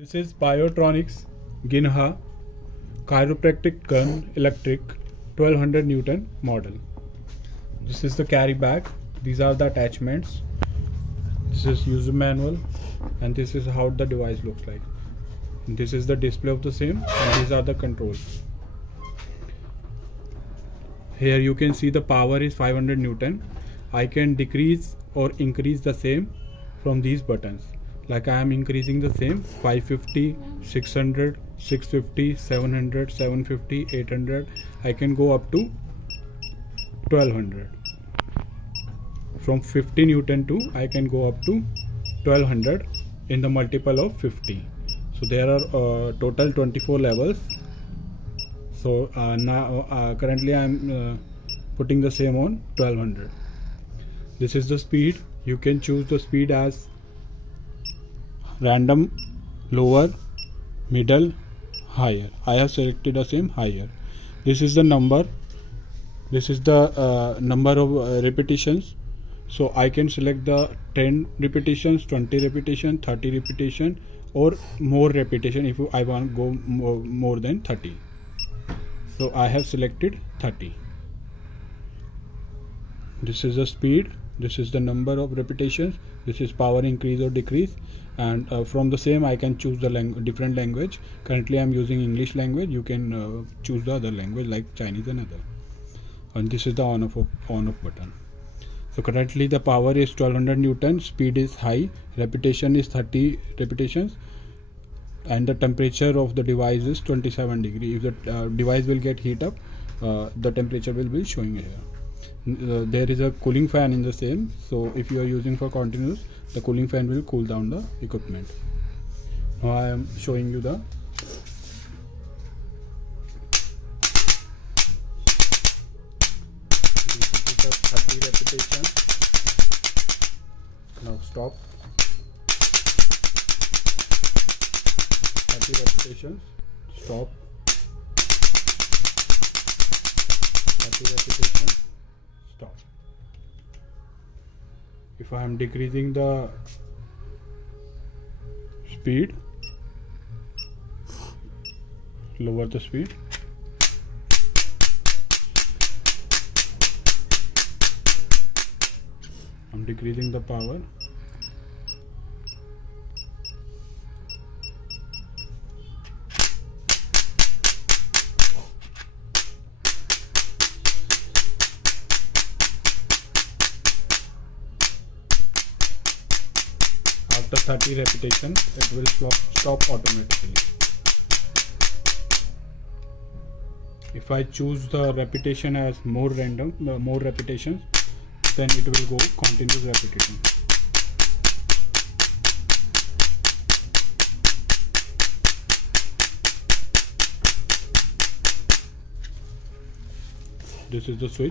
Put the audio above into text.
This is Biotronix Ginha Chiropractic Gun Electric 1200 Newton model. This is the carry bag. These are the attachments. This is user manual, and this is how the device looks like. This is the display of the same, and these are the controls. Here you can see the power is 500 Newton. I can decrease or increase the same from these buttons. Like I am increasing the same 550, 600, 650, 700, 750, 800. I can go up to 1200. From 50 Newton to I can go up to 1200 in the multiple of 50. So there are total 24 levels. So now currently I am putting the same on 1200. This is the speed. You can choose the speed as random, lower, middle, higher. I have selected the same higher. This is the number. This is the number of repetitions. So I can select the 10 repetitions, 20 repetition, 30 repetition, or more repetition if I want to go more than 30. So I have selected 30. This is the speed. This is the number of repetitions. This is power increase or decrease. And from the same I can choose the different language. Currently I am using English language. You can choose the other language like Chinese and other. And this is the on off button. So currently the power is 1200 Newton. Speed is high. Repetition is 30 repetitions. And the temperature of the device is 27 degrees. If the device will get heat up, the temperature will be showing here. There is a cooling fan in the same, so if you are using for continuous, the cooling fan will cool down the equipment. Now I am showing you the this is the 30 repetition. Now stop. 30 repetitions. Stop. 30 repetitions. Stop. If I am decreasing the speed, lower the speed. I'm decreasing the power. After 30 repetitions, it will stop automatically. If I choose the repetition as more random, more repetitions, then it will go continuous repetition. This is the switch.